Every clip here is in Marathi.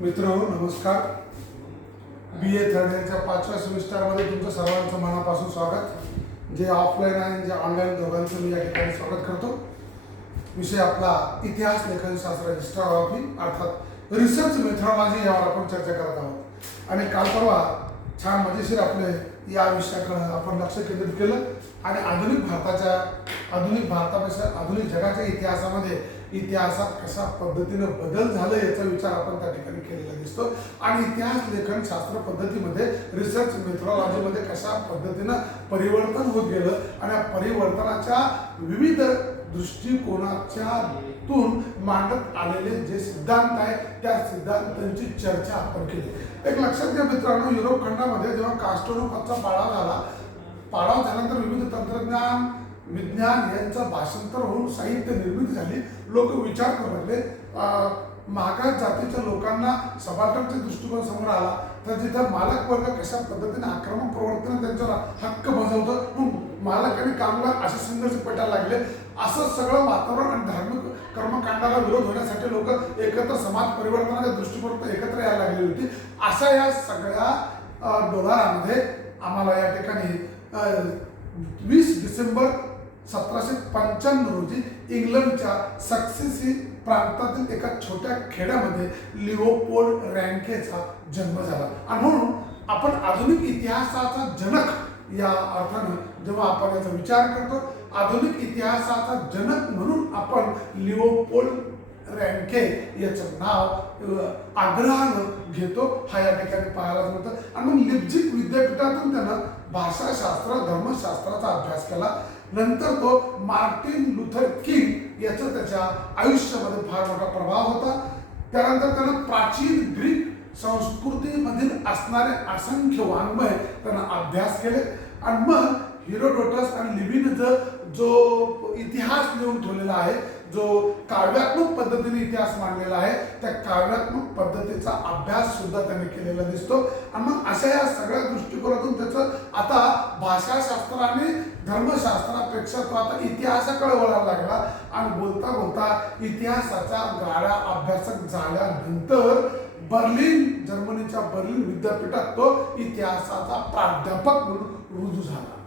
मित्रांनो नमस्कार. BA थर्ड इयरच्या 5व्या सेमिस्टरमध्ये तुमचं सर्वांचं मनापासून स्वागत. जे ऑफलाईन आहे जे ऑनलाईन दोघांचं मी या ठिकाणी स्वागत करतो. विषय आपला इतिहास लेखनशास्त्र हिस्टॉग्राफी अर्थात रिसर्च मेथॉडॉलॉजी यावर आपण चर्चा करत आहोत. आणि काल परवा छान मजेशीर आपले या विषयाकडे आपण लक्ष केंद्रित केलं आणि आधुनिक भारतापेक्षा आधुनिक जगाच्या इतिहासामध्ये इतिहासात कशा पद्धतीने बदल झाले याचा विचार आपण त्या ठिकाणी केलेला दिसतो. आणि इतिहास लेखन शास्त्र पद्धतीमध्ये रिसर्च मेथॉडॉलॉजीमध्ये कशा पद्धतीनं परिवर्तन होत गेलं आणि या परिवर्तनाच्या विविध दृष्टिकोनाच्यातून मांडत आलेले जे सिद्धांत आहे त्या सिद्धांतांची चर्चा आपण केली. एक लक्षात घ्या मित्रांनो, युरोप खंडामध्ये जेव्हा कास्टोनोफचा पाडाव झाल्यानंतर विविध तंत्रज्ञान विज्ञान यांचं भाषांतर होऊन साहित्य निर्मिती झाली. लोक विचार करू लागले. मागास जातीच्या लोकांना सबाल्टनचा दृष्टिकोन समोर आला तर जिथं मालक वर्ग कशा पद्धतीने आक्रमक प्रवर्तन त्यांच्यावर हक्क बजावतं, मग मालक आणि कामगार असे संघर्ष पेटायला लागले. असं सगळं वातावरण आणि धार्मिक कर्मकांडाला विरोध होण्यासाठी लोक एकत्र समाज परिवर्तनाच्या दृष्टिकोनातून एकत्र यायला लागली होती. अशा या सगळ्या डोलारामध्ये आम्हाला या ठिकाणी 20 डिसेंबर 1795 रोजी इंग्लंडच्या सक्सेसी प्रांतातील एका छोट्या खेड्यामध्ये लिओपोल्ड रँकेचा जन्म झाला. आणि म्हणून आपण आधुनिक इतिहासाचा जनक या अर्थानं जेव्हा आपण याचा विचार करतो, आधुनिक इतिहासाचा जनक म्हणून आपण लिओपोल्ड रँके याचं नाव आग्रहानं घेतो हा या ठिकाणी पाहायला मिळतं. आणि मग लिप्झिग विद्यापीठातून त्यानं भाषाशास्त्र धर्मशास्त्राचा अभ्यास केला. नंतर तो मार्टिन लुथर किंग याचा त्याच्या आयुष्यामध्ये फार मोठा प्रभाव होता. त्यानंतर त्यानं प्राचीन ग्रीक संस्कृतीमधील असणारे असंख्य वाङ्मय त्यानं अभ्यास केले. आणि मग हेरोडोटस आणि लिबिनचा जो इतिहास लिहून ठेवलेला आहे, जो काव्यात्मक पद्धतीने इतिहास मांडलेला आहे, त्या काव्यात्मक पद्धतीचा अभ्यास सुद्धा त्याने केलेला दिसतो. आणि मग अशा या सगळ्या दृष्टिकोनातून त्याचं आता भाषाशास्त्र आणि धर्मशास्त्रापेक्षा तो आता इतिहासाकडे वळायला लागला. आणि बोलता बोलता इतिहासाच्या गाड्या अभ्यासक झाल्यानंतर जर्मनीच्या बर्लिन विद्यापीठात तो इतिहासाचा प्राध्यापक म्हणून रुजू झाला.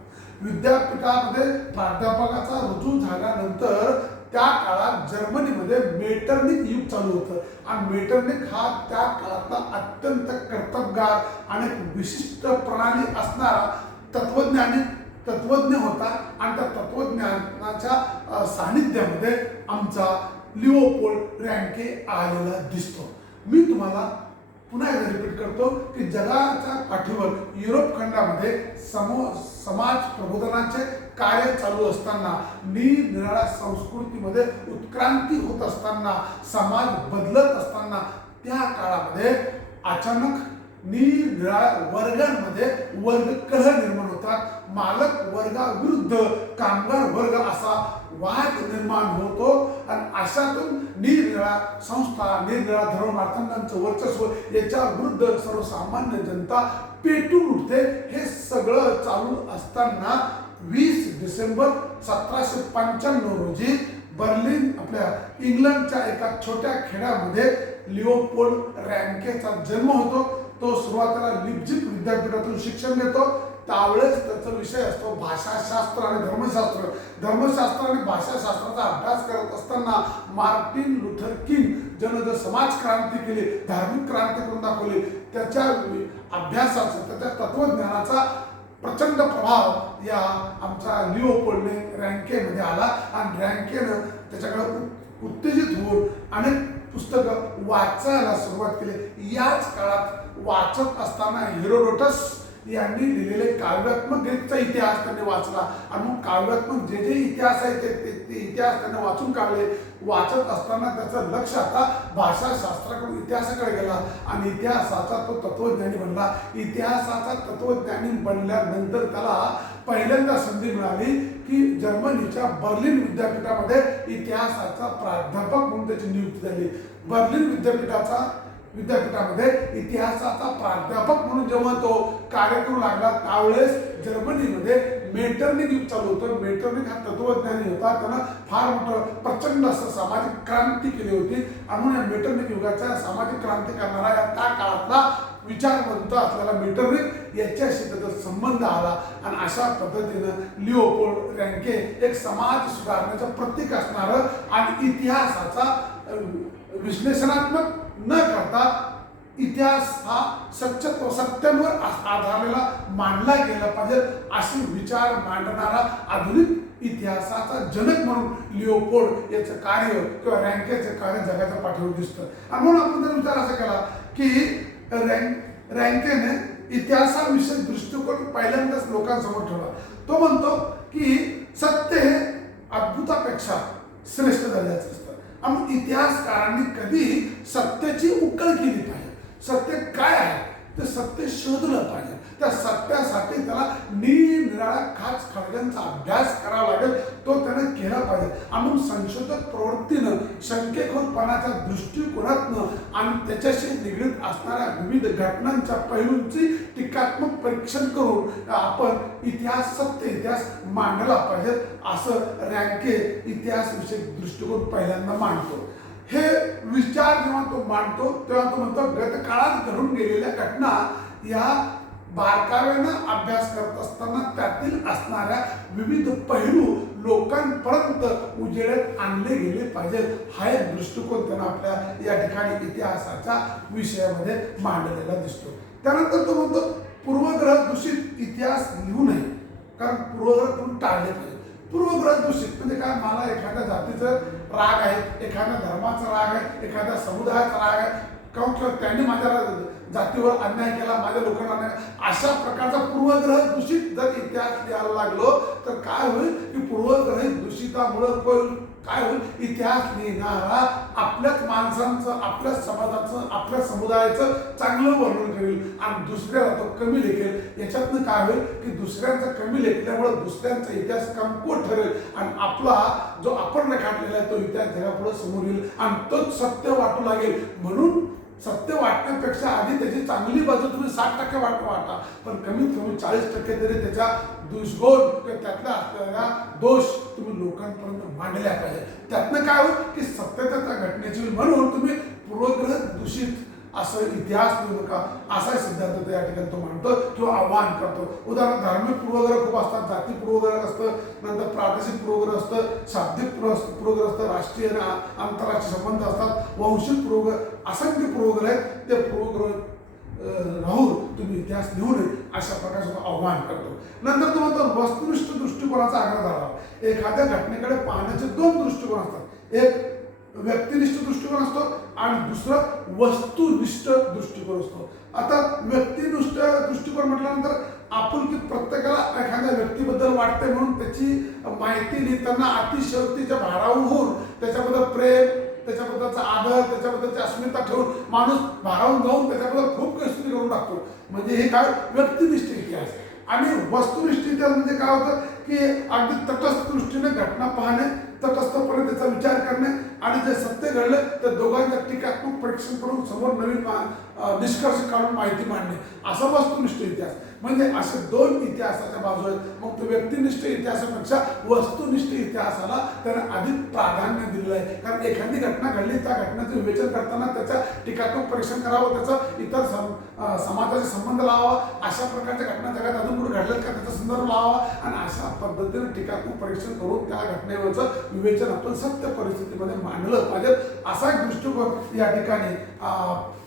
विद्यापीठामध्ये प्राध्यापकाचा रुजू झाल्यानंतर त्या काळात जर्मनीमध्ये मेटरनिक युग चालू होतं. आणि मेटरनिक हा त्या काळातला अत्यंत कर्तबगार आणि विशिष्ट प्रणाली असणारा तत्वज्ञ होता. आणि त्या तत्वज्ञानाच्या सानिध्यामध्ये आमचा लिओपोल्ड रँके आलेला दिसतो. मी तुम्हाला पुन्हा एकदा रिपीट करतो की जगाच्या पाठीवर युरोप खंडामध्ये समाज प्रबोधनाचे कार्य चालू असताना, निरनिराळ्या संस्कृतीमध्ये उत्क्रांती होत असताना, समाज बदलत असताना त्या काळामध्ये अचानक निरनिराळ्या वर्गांमध्ये वर्गकलह निर्माण होतात. मालक वर्गाविरुद्ध कामगार वर्ग असा वाद निर्माण होतो. आणि अशातून निरनिराळ्या संस्था, निरनिराळ्या धर्ममार्तंडांचं वर्चस्व याच्या विरुद्ध सर्वसामान्य जनता पेटून उठते. हे सगळं चालू असताना 20 डिसेंबर 1795 रोजी बर्लिन आपल्या इंग्लंडच्या एका छोट्या खेड्यामध्ये लिओपोल्ड रँकेचा जन्म होतो. तो सुरुवातीला लिप्झिग विद्यापीठातून शिक्षण घेतो. त्यावेळेस त्याचा विषय असतो भाषाशास्त्र आणि धर्मशास्त्र. धर्मशास्त्र आणि भाषाशास्त्राचा अभ्यास करत असताना मार्टिन लुथर किंग ज्यानं जो समाज क्रांती केली, धार्मिक क्रांती करून दाखवली, त्याच्या अभ्यासाचा, त्याच्या तत्वज्ञानाचा प्रचंड प्रभाव या आमच्या लिओपोल्ड रँकेमध्ये आला. आणि रँकेनं त्याच्याकडे उत्तेजित होऊन अनेक पुस्तकं वाचायला सुरुवात केली. याच काळात वाचत असताना हेरोडोटस यांनी लिहिलेले काव्यात्मक ग्रीकचा इतिहास त्यांनी वाचला. आणि मग काव्यात्मक जे इतिहास आहे ते इतिहास त्यांनी वाचून काढले. वाचत असताना त्याचं लक्ष आता भाषाशास्त्राकडून इतिहासाकडे गेला. आणि इतिहासाचा तो तत्वज्ञानी बनला. इतिहासाचा तत्वज्ञानी बनल्यानंतर त्याला पहिल्यांदा संधी मिळाली की जर्मनीच्या बर्लिन विद्यापीठामध्ये इतिहासाचा प्राध्यापक म्हणून त्याची नियुक्ती झाली. बर्लिन विद्यापीठामध्ये इतिहासाचा प्राध्यापक म्हणून जेव्हा तो कार्य करू लागला त्यावेळेस जर्मनीमध्ये मेटरनिक युग चालू होतं. मेटरनिक हा तत्वज्ञानी होता, त्यानं फार मोठं प्रचंड असं सामाजिक क्रांती केली होती. आणि म्हणून या मेटरनिक युगाच्या सामाजिक क्रांती करणारा या त्या काळातला विचारवंत असलेला मेटरनिक याच्याशी त्याचा संबंध आला. आणि अशा पद्धतीनं लिओपोल्ड रँके एक समाज सुधारण्याचं प्रतीक असणारं आणि इतिहासाचा विश्लेषणात्मक न करता इतिहास हा सत्यांवर आधारलेला मांडला गेला पाहिजे असे विचार मांडणारा आधुनिक इतिहासाचा जनक म्हणून लिओपोल्ड याचं कार्य किंवा रँकेचं कार्य जगाच्या पाठीवर दिसतं. आणि म्हणून आपण जर विचार असा केला की रँकेने इतिहासाविषयी दृष्टिकोन पहिल्यांदाच लोकांसमोर ठेवला. तो म्हणतो की सत्य हे अद्भुतापेक्षा श्रेष्ठ दर्जाचं असतं. आणि इतिहासकारांनी कधी सत्याची उकल केली पाहिजे. सत्य काय आहे ते सत्य शोधलं पाहिजे. त्या सत्यासाठी त्याला निरनिराळ्या खास खळग्यांचा अभ्यास करावा लागेल. तो त्याने केला पाहिजे. आणि संशोधक प्रवृत्तीनं शंकेखोरपणाच्या दृष्टिकोनातनं आणि त्याच्याशी निगडीत असणाऱ्या विविध घटनांच्या पैलूंची टीकात्मक परीक्षण करून आपण सत्य इतिहास मांडला पाहिजे असं रँके इतिहासविषयक दृष्टिकोन पहिल्यांदा मांडतो. हे विचार जेव्हा तो मांडतो तेव्हा तो म्हणतो गतकाळात घडून गेलेल्या घटना या बारकाव्यानं अभ्यास करत असताना त्यातील असणाऱ्या विविध पैलू लोकांपर्यंत उजेडात आणले गेले पाहिजे. हा एक दृष्टिकोन त्यांना आपल्या या ठिकाणी इतिहासाच्या विषयामध्ये मांडलेला दिसतो. त्यानंतर तो म्हणतो पूर्वग्रह दूषित इतिहास लिहू नये, कारण पूर्वग्रह तुम्ही टाळले पाहिजे. पूर्वग्रह दूषित म्हणजे काय, मला एखाद्या जातीचं राग आहे, एखाद्या धर्माचा राग आहे, एखाद्या समुदायाचा राग आहे, किंवा त्यांनी माझ्या जातीवर अन्याय केला, माझ्या लोकांना अन्याय, अशा प्रकारचा पूर्वग्रह दूषित जर इतिहास लिहायला लागलो तर काय होईल की पूर्वग्रहित दूषितामुळे काय होईल, इतिहास लिहिणारा आपल्याच माणसांचं, आपल्याच समाजाचं, आपल्या समुदायाचं चांगलं वर्णन करेल आणि दुसऱ्याला तो कमी लेखेल. याच्यातनं काय होईल की दुसऱ्यांचा कमी लेखल्यामुळे दुसऱ्यांचा इतिहास कमकुवत ठरेल आणि आपला जो आपण रेखाटलेला आहे तो इतिहास जगापुढे समोर येईल आणि तोच सत्य वाटू लागेल. म्हणून सत्य वाटण्यापेक्षा आधी त्याची चांगली बाजू तुम्ही 60% वाटा, पण कमीत कमी 40% तरी त्याच्या दुष्गुण किंवा त्यातल्या असलेल्या दोष तुम्ही लोकांपर्यंत मांडल्या पाहिजे. त्यातनं काय होईल की सत्यता त्या घटनेची, म्हणून तुम्ही पूर्वग्रह दूषित असं इतिहास लिहू नका असा सिद्धांत या ठिकाणी तो मांडतो किंवा आव्हान करतो. उदाहरण धार्मिक पूर्वग्रह खूप असतात, जाती पूर्वग्रह असतं, नंतर प्रादेशिक पूर्वग्रह असतं, शाब्दिक पूर्वग्रह असतं, राष्ट्रीय आणि आंतरराष्ट्रीय संबंध असतात, वंशिक पूर्वग्रह, असंख्य पूर्वग्रह आहेत. ते पूर्वग्रह राहून तुम्ही इतिहास लिहू नये अशा प्रकारचं आव्हान करतो. नंतर तो म्हणतो वस्तुनिष्ठ दृष्टिकोनाचा आग्रह धरावा. एखाद्या घटनेकडे पाहण्याचे 2 दृष्टिकोन असतात. एक व्यक्तिनिष्ठ दृष्टिकोन असतो आणि दुसरं वस्तुनिष्ठ दृष्टिकोन असतो. आता व्यक्तिनिष्ठ दृष्टिकोन म्हटल्यानंतर आपुलकी प्रत्येकाला एखाद्या व्यक्तीबद्दल वाटते म्हणून त्याची माहिती लिहिताना अतिशयोक्तीच्या भारावर होऊन त्याच्याबद्दल प्रेम, त्याच्याबद्दलचा आदर, त्याच्याबद्दलची अस्मिता ठेवून माणूस भारावून जाऊन त्याच्याबद्दल खूप काही स्तुती करून टाकतो. म्हणजे हे काय व्यक्तिनिष्ठ इतिहास. आणि वस्तुनिष्ठ इतिहास म्हणजे काय होतं की अगदी तटस्थ दृष्टीने घटना पाहणे, तटस्थपणे त्याचा विचार करणे आणि जे सत्य घडलं तर दोघांच्या टीकात्मक परीक्षण करून समोर नवीन निष्कर्ष काढून माहिती मांडणे, असा वस्तुनिष्ठ इतिहास. म्हणजे असे 2 इतिहासाच्या बाजू आहेत. मग तो व्यक्तिनिष्ठ इतिहासापेक्षा वस्तुनिष्ठ इतिहासाला त्याने अधिक प्राधान्य दिलेलं आहे. कारण एखादी घटना घडली, त्या घटनेचं विवेचन करताना त्याचं टीकात्मक परीक्षण करावं, त्याचं इतर समाजाचे संबंध लावावा, अशा प्रकारच्या घटना जगात अजून कुठे घडल्यात का त्याचा संदर्भ लावावा आणि अशा पद्धतीने टीकात्मक परीक्षण करून त्या घटनेवरचं विवेचन आपण सत्य परिस्थितीमध्ये मांडलं पाहिजे. असा एक दृष्टिकोन या ठिकाणी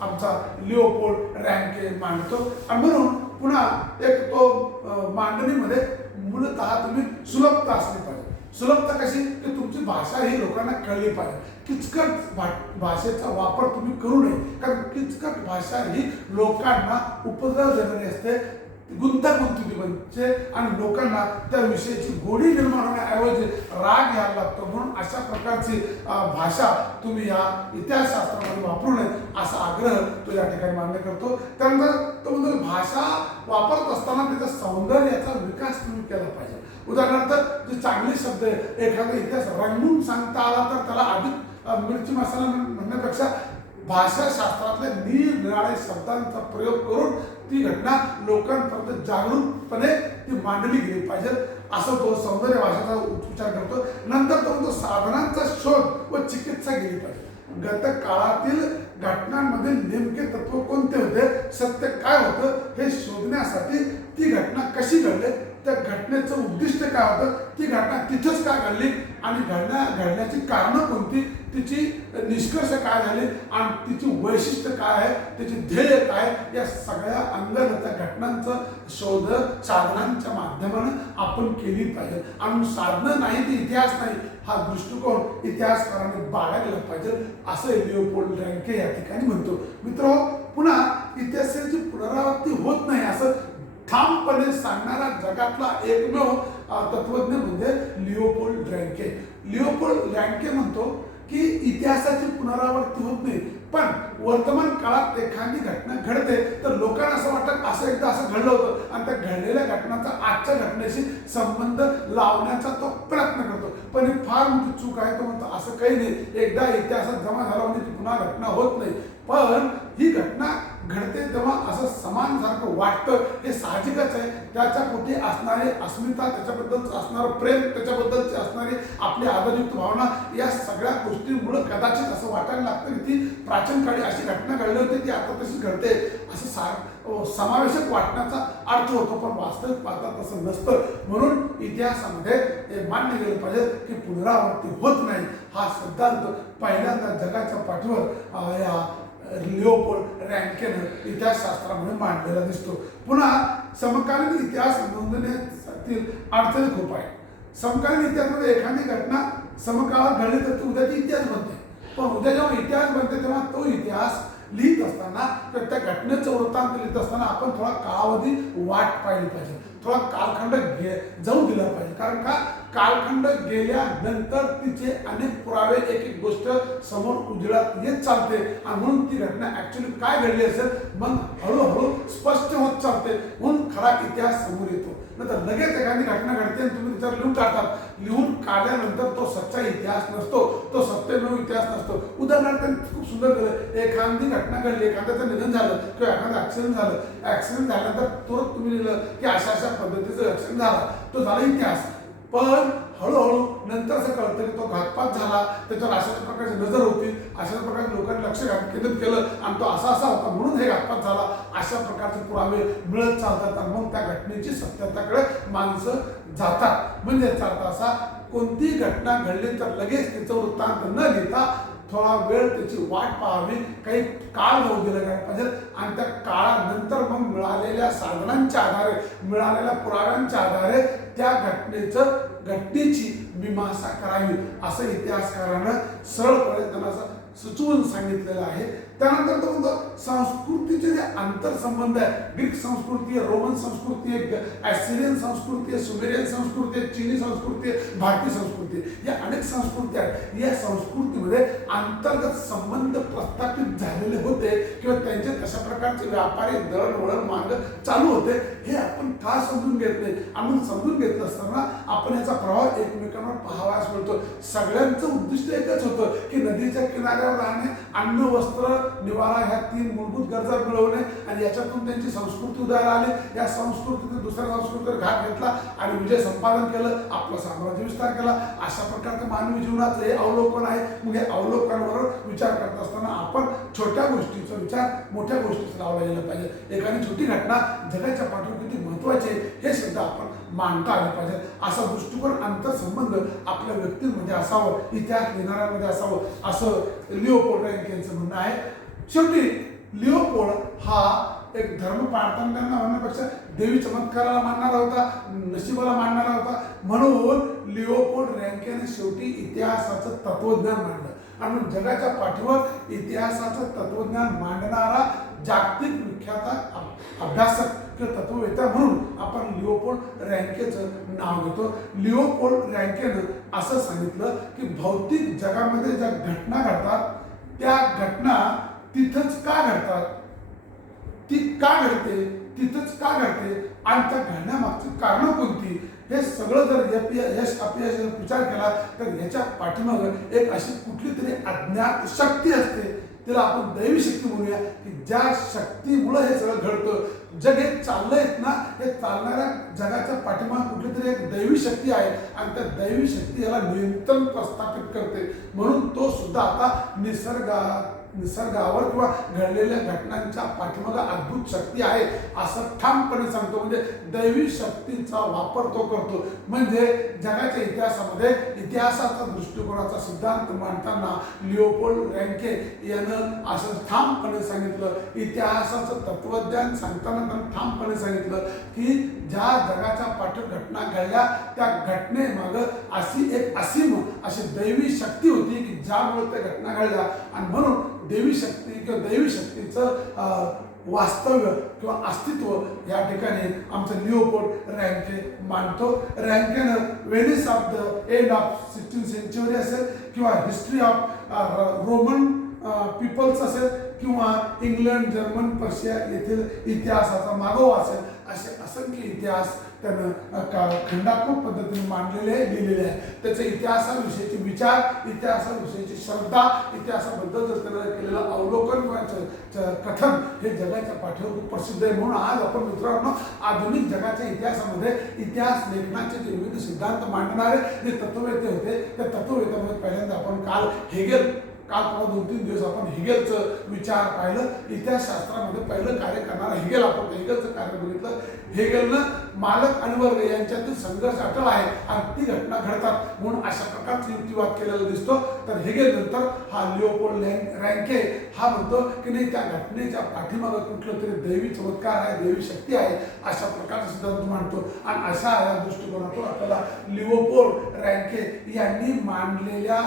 आमचा लिओपोल्ड रँके मांडतो. आणि म्हणून पुन्हा एक तो मांडणीमध्ये मूलतः तुम्ही सुलभता असली पाहिजे. सुलभता कशी की तुमची भाषा ही लोकांना कळली पाहिजे. किचकट भाषेचा वापर तुम्ही करू नये, कारण किचकट भाषा ही लोकांना उपद्रव देणारी असते, गुंतागुंती बनते आणि लोकांना त्या विषयाची गोडी निर्माण होण्याऐवजी राग यायला लागतो. म्हणून अशा प्रकारची भाषा तुम्ही या इतिहासशास्त्रामध्ये वापरू नये असा आग्रह तो या ठिकाणी मान्य करतो. त्यानंतर तो म्हणतो भाषा वापरत असताना त्याच्या सौंदर्याचा विकास तुम्ही केला पाहिजे. उदाहरणार्थ जे चांगले शब्द आहे, एखादा इतिहास रंगून सांगता आला तर त्याला अधिक मिरची मसाला म्हणण्यापेक्षा भाषाशास्त्रातल्या निरनिराळ्या शब्दांचा प्रयोग करून ती घटना लोकांपर्यंत जागरूकपणे ती मांडली गेली पाहिजे. असं तो सौंदर्य भाषेचा उच्चार करतो. नंतर तो म्हणतो साधनांचा शोध व चिकित्सा केली पाहिजे. गत काळातील घटनांमध्ये नेमके तत्व कोणते होते, सत्य काय होतं हे शोधण्यासाठी ती घटना कशी घडली, त्या घटनेचं उद्दिष्ट काय होतं, ती घटना तिथंच का घडली आणि घडण्याची कारणं कोणती, तिची निष्कर्ष काय झाले आणि तिची वैशिष्ट्य काय आहे, त्याची ध्येय काय, या सगळ्या अंगगत घटनांचं शोध साधनांच्या माध्यमानं आपण केली पाहिजे. आणि साधनं नाही ती इतिहास नाही, हा दृष्टिकोन इतिहासकारांनी बाळगला पाहिजे असं लिओपोल्ड रँके या ठिकाणी म्हणतो. मित्र, पुन्हा इतिहासाची पुनरावृत्ती होत नाही असं ठामपणे सांगणारा जगातला एकमेव तत्वज्ञ म्हणजे लिओपोल्ड रँके. लिओपोल्ड रँके म्हणतो की इतिहासाची पुनरावृत्ती होत नाही, पण वर्तमान काळात एखादी घटना घडते तर लोकांना असं वाटतं असं एकदा असं घडलं होतं आणि त्या घडलेल्या घटनाचा आजच्या घटनेशी संबंध लावण्याचा तो प्रयत्न करतो. पण ही फार मोठी चूक आहे. तो म्हणतो असं काही नाही, एकदा इतिहासात जमा झाला म्हणजे ती पुन्हा घटना होत नाही. पण ही घटना घडते तेव्हा असं समानसारखं वाटतं, हे साहजिकच आहे. त्याच्या पोटी असणारी अस्मिता, त्याच्याबद्दल असणारं प्रेम, त्याच्याबद्दलची असणारी आपली आदरयुक्त भावना, या सगळ्या गोष्टींमुळे कदाचित असं वाटायला लागतं की ती प्राचीन काळी अशी घटना घडली होती ती आता तशी घडते असं समावेशक वाटण्याचा अर्थ होतो. पण वास्तविक पाहता तसं नसतं. म्हणून इतिहासामध्ये हे मान्य केलं पाहिजे की पुनरावृत्ती होत नाही. हा सिद्धांत पहिल्यांदा जगाच्या पाठीवर या लिओपोल्ड रँकेनं इतिहासशास्त्रामध्ये मांडलेला दिसतो. पुन्हा समकालीन इतिहास नोंदण्यातील अडचणी खूप आहे. समकालीन इतिहासामध्ये एखादी घटना समकाळात घडली तर ती उद्याची इतिहास बनते. पण उद्या जेव्हा इतिहास बनते तेव्हा तो इतिहास लिहित असताना तर त्या घटनेचं वृत्तांत लिहित असताना आपण थोडा कालावधी वाट पाहिली पाहिजे, थोडा कालखंड जाऊ दिला पाहिजे. कारण का, कालखंड गेल्यानंतर तिचे अनेक पुरावे, एक एक गोष्ट समोर उजेडात येत चालते आणि म्हणून ती घटना ऍक्च्युली काय घडली असेल मग हळूहळू स्पष्ट होत चालते. म्हणून खरा इतिहास समोर येतो. नंतर लगेच एखादी घटना घडते आणि तुम्ही त्याच्यावर लिहून काढतात. लिहून काढल्यानंतर तो सच्चा इतिहास नसतो, तो सत्यमेव इतिहास नसतो. उदाहरणार्थ खूप सुंदर केलं, एखादी घटना घडली, एखाद्याचं निधन झालं किंवा एखादं ऍक्सिडेंट झालं, ऍक्सिडेंट झाल्यानंतर तुरंत तुम्ही लिहिलं की अशा अशा पद्धतीचं ऍक्सिडेंट झाला, तो झाला इतिहास. पण हळूहळू नंतर असं कळतं की तो घातपात झाला, त्याच्यावर अशाच प्रकारची नजर होती, अशाच प्रकारे लोकांनी लक्ष केंद्रित केलं आणि तो असा असा होता म्हणून हे घातपात झाला, अशा प्रकारचे पुरावे मिळत चालतात आणि मग त्या घटनेची सत्यताकडे माणसं जातात. म्हणजे याचा अर्थ असा, कोणती घटना घडली तर लगेच तिचं वृत्तांत न घेता थोडा वेळ त्याची वाट पाहावी, काही काळ जाऊ दिला गेला पाहिजे आणि त्या काळानंतर मग मिळालेल्या साधनांच्या आधारे, मिळालेल्या पुराव्यांच्या आधारे त्या घटनेची मीमांसा करावी असं इतिहासकारानं सरळपणे त्यांना सुचवून सांगितलेलं आहे. त्यानंतर तो म्हणतो संस्कृतीचे जे आंतरसंबंध आहे, ग्रीक संस्कृती आहे, रोमन संस्कृती आहे, ॲसिरियन संस्कृती आहे, सुमेरियन संस्कृती आहे, चीनी संस्कृती आहे, भारतीय संस्कृती आहे, या अनेक संस्कृती आहेत. या संस्कृतीमध्ये अंतर्गत संबंध प्रस्थापित झालेले होते किंवा त्यांचे कशा प्रकारचे व्यापारी दळणवळण मार्ग चालू होते हे आपण का समजून घेत नाही. आपण समजून घेतलं असताना आपण याचा प्रभाव एकमेकांवर पाहावयास मिळतो. सगळ्यांचं उद्दिष्ट एकच होतं की नदीच्या किनाऱ्यावर राहणे, अन्न, वस्त्र, निवारा ह्या 3 मूलभूत गरजा मिळवणे आणि याच्यातून त्यांची संस्कृती उदयाला आली. या संस्कृतीने दुसऱ्या संस्कृतीवर घात घेतला आणि विजय संपादन केलं, आपलं साम्राज्य विस्तार केला. अशा प्रकारचं मानवी जीवनाचं हे अवलोकन आहे. मग हे अवलोकनावर विचार करत असताना आपण छोट्या गोष्टीचा विचार मोठ्या गोष्टीचा लावला गेला पाहिजे. एखादी छोटी घटना जगाच्या पाठीवर किती महत्वाची आहे हे सुद्धा आपण मांडता आले पाहिजे. असा दृष्टिकोन, आंतरसंबंध आपल्या व्यक्तींमध्ये असावं, इतिहास लिहिणाऱ्यांमध्ये असावं असं लिओपोल्ड यांचं म्हणणं आहे. शेवटी लिओपोल्ड हा एक धर्म पाळताना म्हणण्यापेक्षा देवी चमत्काराला मानणारा होता, नशिबाला मानणारा होता. म्हणून लिओपोल्ड रँकेने शेवटी इतिहासाचं तत्वज्ञान मांडलं आणि जगाच्या पाठीवर इतिहासाचं तत्वज्ञान मांडणारा जागतिक विख्यात अभ्यासक किंवा तत्ववेत्ता म्हणून आपण लिओपोल्ड रँकेचं नाव घेतो. लिओपोल्ड रँकेनं असं सांगितलं की भौतिक जगामध्ये ज्या घटना घडतात त्या घटना तिथंच का घडतात, ती का घडते, तिथंच का घडते आणि त्या घडण्यामागची कारणं कोणती, हे सगळं जर यश अपयश विचार केला तर ह्याच्या पाठीमागं एक अशी कुठली तरी अज्ञात शक्ती असते. तिला आपण दैवी शक्ती म्हणूया की ज्या शक्तीमुळे हे सगळं घडतं. जग हे चाललंय ना, हे चालणाऱ्या जगाच्या पाठीमागे कुठली तरी एक दैवी शक्ती आहे आणि त्या दैवी शक्ती याला नियंत्रण प्रस्थापित करते. म्हणून तो सुद्धा आता निसर्गावर किंवा घडलेल्या घटनांच्या पाठीमागे अद्भुत शक्ती आहे असं ठामपणे सांगतो. म्हणजे दैवी शक्तीचा वापर तो करतो. म्हणजे जगाच्या इतिहासामध्ये इतिहासाचा दृष्टिकोनाचा सिद्धांत मांडताना लिओपोल्ड रँके यानं असं ठामपणे सांगितलं, इतिहासाचं तत्वज्ञान सांगताना त्यांनी ठामपणे सांगितलं की ज्या जगाच्या पाठी घटना घडल्या त्या घटनेमागं अशी एक असीम अशी दैवी शक्ती होती की ज्यामुळे त्या घटना घडल्या. आणि म्हणून देवी शक्ती किंवा दैवी शक्तीचं वास्तव्य किंवा अस्तित्व या ठिकाणी आमचं लिओपोल्ड रँके मानतो. रँकेनं Venice of the end of 16th century असेल किंवा हिस्ट्री ऑफ रोमन पीपल्स असेल किंवा इंग्लंड, जर्मन, पर्शिया येथील इतिहासाचा मागोवा असेल, असे असंख्य इतिहास त्यानं खंडात्मक पद्धतीने मांडलेले आहे, लिहिलेले आहे. त्याचे इतिहासाविषयीचे विचार, इतिहासाविषयीची श्रद्धा, इतिहासाबद्दल जर त्यानं केलेलं अवलोकन किंवा कथन हे जगाच्या पाठीवर खूप प्रसिद्ध आहे. म्हणून आज आपण मित्रांनो आधुनिक जगाच्या इतिहासामध्ये इतिहास लेखनाचे जे विविध सिद्धांत मांडणारे जे तत्ववेते होते त्या तत्ववेत्यामध्ये पहिल्यांदा आपण काल परवा 2-3 दिवस आपण हेगेलचं विचार पाहिलं. इतिहासशास्त्रामध्ये पहिलं कार्य करणारा हेगेल, आपण हेगेलचं कार्य बघितलं. हेगेलनं मालक आणि वर्ग यांच्यातील संघर्ष अटळ आहे आणि ती घटना घडतात म्हणून अशा प्रकारचा युक्तिवाद केलेला दिसतो. तर हेगेल नंतर हा लिओपोल्ड रँके हा म्हणतो की नाही, त्या घटनेच्या पाठीमागे कुठलं तरी दैवी चमत्कार आहे, दैवी शक्ती आहे, अशा प्रकारचा सिद्धांत मांडतो. आणि अशा या दृष्टिकोनातून आपल्याला लिओपोल्ड रँके यांनी मांडलेल्या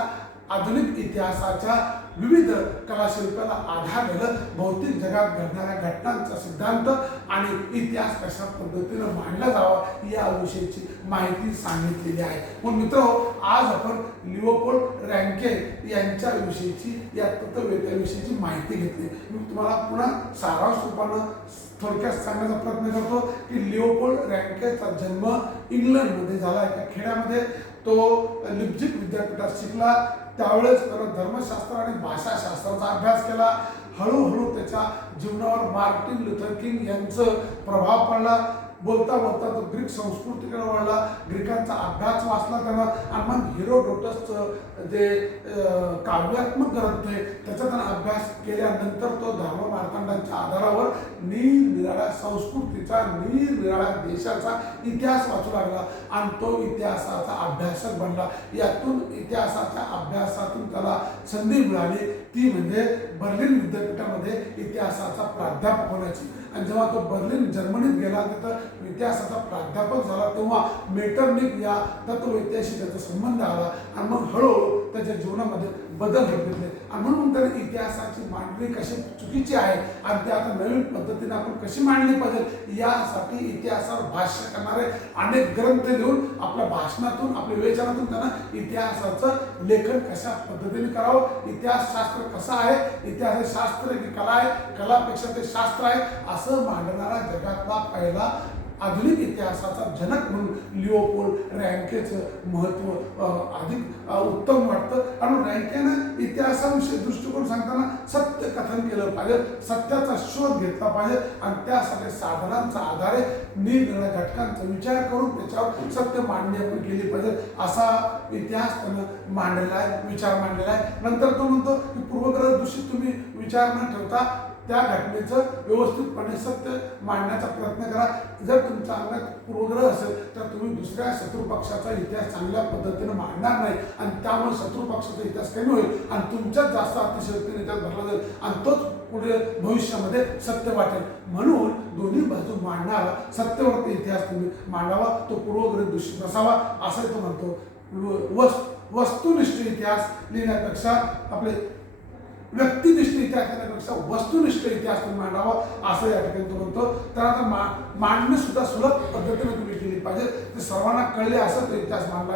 आधुनिक इतिहासाच्या विविध कलाशिल्पाला आधार घालत भौतिक जगात घडणाऱ्या घटनांचा सिद्धांत आणि इतिहास कशा पद्धतीने मांडला जावा याविषयीची माहिती सांगितलेली आहे. मग मित्रांनो, आज आपण लिओपोल्ड रँके यांच्याविषयीची या तत्ववेत्याविषयीची माहिती घेतली. मी तुम्हाला पुन्हा सारांश रूपानं थोडक्यात सांगण्याचा प्रयत्न करतो की लिओपोल्ड रँकेचा जन्म इंग्लंडमध्ये झाला. एका खेड्यामध्ये तो लिप्झिग विद्यापीठात शिकला. त्यावेळेस त्यानं धर्मशास्त्र आणि भाषाशास्त्राचा अभ्यास केला. हळूहळू त्याच्या जीवनावर मार्टिन लुथर किंग यांचं प्रभाव पडला. बोलता बोलता तो ग्रीक संस्कृतीकडे वळला. ग्रीकांचा अभ्यास वाचला त्यानं आणि मग हेरोडोटसचं जे काव्यात्मक ग्रंथ आहे त्याचा त्यानं अभ्यास केल्यानंतर तो धर्म मार्तंडांच्या आधारावर निरनिराळ्या संस्कृतीचा, निरनिराळ्या देशाचा इतिहास वाचू लागला आणि तो इतिहासाचा अभ्यासक बनला. यातून इतिहासाच्या अभ्यासातून त्याला संधी मिळाली ती म्हणजे बर्लिन विद्यापीठामध्ये इतिहासाचा प्राध्यापक होण्याची. आणि जेव्हा तो बर्लिन जर्मनीत गेला तिथं इतिहासाचा प्राध्यापक झाला तेव्हा मेटरनिक या तत्ववेत्याशी त्याचा संबंध आला आणि मग हळूहळू त्याच्या जीवनामध्ये बदल घडले. आणि म्हणून त्याने इतिहासाची मांडणी कशी चुकीची आहे आणि ते आता नवीन पद्धतीने आपण कशी मांडली पाहिजे यासाठी इतिहासावर भाष्य करणारे अनेक ग्रंथ लिहून आपल्या भाषणातून, आपल्या विवेचनातून त्यांना इतिहासाचं लेखन कशा पद्धतीने करावं, इतिहासशास्त्र कसं आहे, इतिहास हे शास्त्र की कला आहे, कलापेक्षा ते शास्त्र आहे असं मांडणारा जगातला पहिला आधुनिक इतिहासाचा जनक म्हणून लिओपोल्ड रँकेचं महत्त्व अधिक उत्तम वाटतं. आणि रँकेनं इतिहासाविषयी दृष्टिकोन सांगताना सत्य कथन केलं पाहिजे, सत्याचा शोध घेतला पाहिजे आणि त्यासाठी साधनांच्या आधारे निरनिराळ्या घटकांचा विचार करून त्याच्यावर सत्य मांडणी आपण केली पाहिजे असा इतिहास त्यानं मांडलेला आहे, विचार मांडलेला आहे. नंतर तो म्हणतो की पूर्वग्रह दूषित तुम्ही विचार न ठेवता त्या घटनेचं व्यवस्थितपणे सत्य मांडण्याचा प्रयत्न करा. जर तुमच्या अंगात पूर्वग्रह असेल तर तुम्ही दुसऱ्या शत्रुपक्षाचा इतिहास चांगल्या पद्धतीने मांडणार नाही आणि त्यामुळे शत्रुपक्षाचा इतिहास कमी होईल आणि तुमच्यात जास्त अतिशयोक्तीने इतिहास भरला जाईल आणि तोच पुढे भविष्यामध्ये सत्य वाटेल. म्हणून दोन्ही बाजू मांडणारा सत्यवरती इतिहास तुम्ही मांडावा, तो पूर्वग्रह दूषित नसावा असं तो म्हणतो. वस्तुनिष्ठ इतिहास लिहिण्यापेक्षा आपले व्यक्तिनिष्ठ इतिहास लिहिण्यापेक्षा वस्तुनिष्ठ इतिहास तुम्ही मांडावा असं या ठिकाणी तो म्हणतो. तर आता मांडणी सुद्धा सुलभ पद्धतीने तुम्ही केली पाहिजे, ते सर्वांना कळले असं तो इतिहास मांडला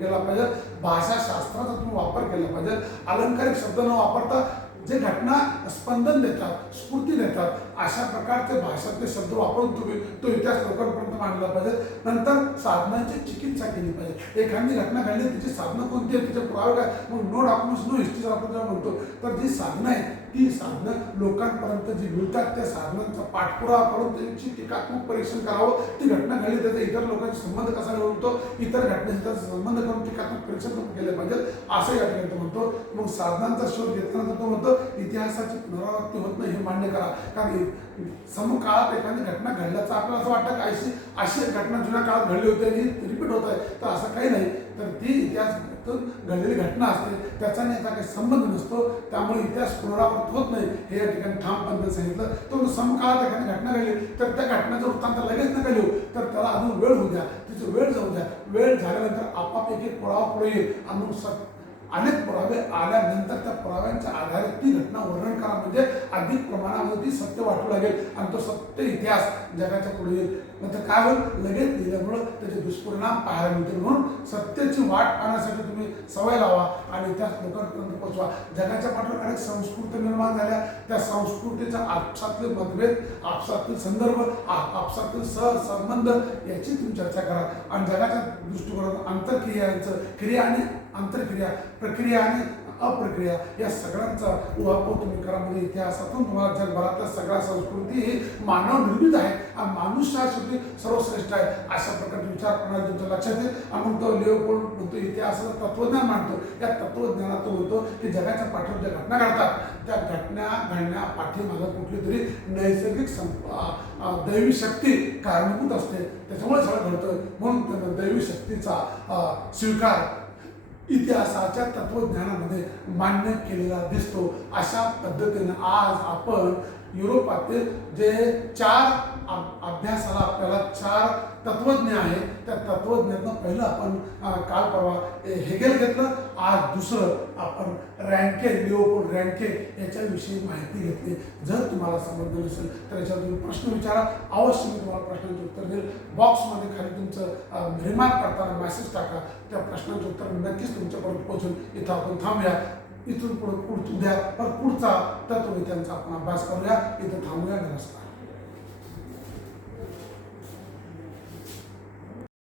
गेला पाहिजे. भाषाशास्त्राचा तुम्ही वापर केला पाहिजे. अलंकारिक शब्द न वापरता जे घटना स्पंदन देतात, स्फूर्ती देतात अशा प्रकारचे भाषातले शब्द वापरून तुम्ही तो इतिहास लोकांपर्यंत मांडला पाहिजे. नंतर साधनांची चिकित्सा केली पाहिजे. एखादी घटना घडली, तिची साधनं कोणती आहे, तिचे पुरावे काय, मग नो डॉक्युमेंट्स नो हिस्ट्री आपण जेव्हा म्हणतो, तर जी साधनं आहे ती साधनं लोकांपर्यंत जी मिळतात त्या साधनांचा पाठपुरावा करून त्यांची टीकात्मक परीक्षण करावं. ती घटना घडली, त्याचा इतर लोकांशी संबंध कसा मिळवतो, इतर घटनेशी त्याचा संबंध करून टीकात्मक परीक्षण केले पाहिजे असं या ठिकाणी तो म्हणतो. मग साधनांचा शोध घेतल्यानंतर तो म्हणतो इतिहासाची पुनरावृत्ती होत नाही हे मान्य करा. कारण समकाळात एखादी घटना घडल्याचं आपल्याला असं वाटतं की अशी एक घटना जुन्या काळात घडली होती आणि रिपीट होत आहे, तर असं काही नाही. तर ती इतिहासातून घडलेली घटना असते, त्याचा याचा काही संबंध नसतो. त्यामुळे इतिहास पुनरावृत्त होत नाही हे या ठिकाणी ठामपणे सांगितलं. तो समकाळात एखादी घटना घडली तर त्या घटनेचा वृत्तांत लगेच नका लिहू, तर त्याला अजून वेळ होऊ द्या, तिची वेळ जाऊ द्या. वेळ झाल्यानंतर आपाप एक एक पुरावा पुढे येईल आणि अनेक पुरावे आल्यानंतर त्या पुराव्यांच्या आधारे ती घटना वर्णन करा, म्हणजे अधिक प्रमाणामध्ये ती सत्य वाटू लागेल आणि तो सत्य इतिहास जगाच्या पुढे येईल. नंतर काय होईल, लगेच लिहिल्यामुळं त्याचे दुष्परिणाम पाहायला मिळतील. म्हणून सत्याची वाट पाहण्यासाठी तुम्ही सवय लावा आणि इतिहास लोकांपर्यंत पोहोचवा. जगाच्या पाठीवर अनेक संस्कृती निर्माण झाल्या, त्या संस्कृतीच्या आपसातले मतभेद, आपसातील संदर्भ, आपसातील सहसंबंध याची तुम्ही चर्चा करा आणि जगाच्या दृष्टिकोनातून आंतरक्रियांचं क्रिया आणि आंतरक्रिया, प्रक्रिया आणि अप्रक्रिया या सगळ्यांचा उहापोह तुम्ही करा. म्हणजे इतिहासातून तुम्हाला जगभरातल्या सगळ्या संस्कृती ही मानव निर्मित आहे आणि माणूस हा शेवटी सर्वश्रेष्ठ आहे अशा प्रकारचे विचार प्रणाली तुमच्या लक्षात येईल. आणि तो लिओपोल्ड म्हणतो इतिहासाचं तत्वज्ञान मांडतो. या तत्वज्ञानात तो म्हणतो की जगाच्या पाठीवर ज्या घटना घडतात त्या घटना घडण्या पाठीमागं कुठली तरी नैसर्गिक दैवी शक्ती कारणीभूत असते, त्याच्यामुळे सगळं घडतं. म्हणून दैवी शक्तीचा स्वीकार इतिहासाच्या तत्वज्ञानामध्ये मान्य केलेला दिसतो. अशा पद्धतीने आज आपण युरोपातील जे 4 अभ्यासाला आपल्याला 4 तत्वज्ञ आहे, त्या तत्वज्ञातनं पहिलं आपण काल परवा हेगेल घेतलं, आज दुसरं आपण रँके, लिओपोल्ड रँके याच्याविषयी माहिती घेतली. जर तुम्हाला समजलं नसेल तर याच्यावर तुम्ही प्रश्न विचारा, अवश्य मी तुम्हाला प्रश्नांचे उत्तर देईल. बॉक्समध्ये खाली तुमचं रिमार्क करताना मेसेज टाका, त्या प्रश्नांचे उत्तर नक्कीच तुमच्यापर्यंत पोहोचून. इथं आपण थांबूया, इथून पुढे उद्या पुढचा तत्वविद्यांचा आपण अभ्यास करूया. इथं थांबूया. नमस्कार.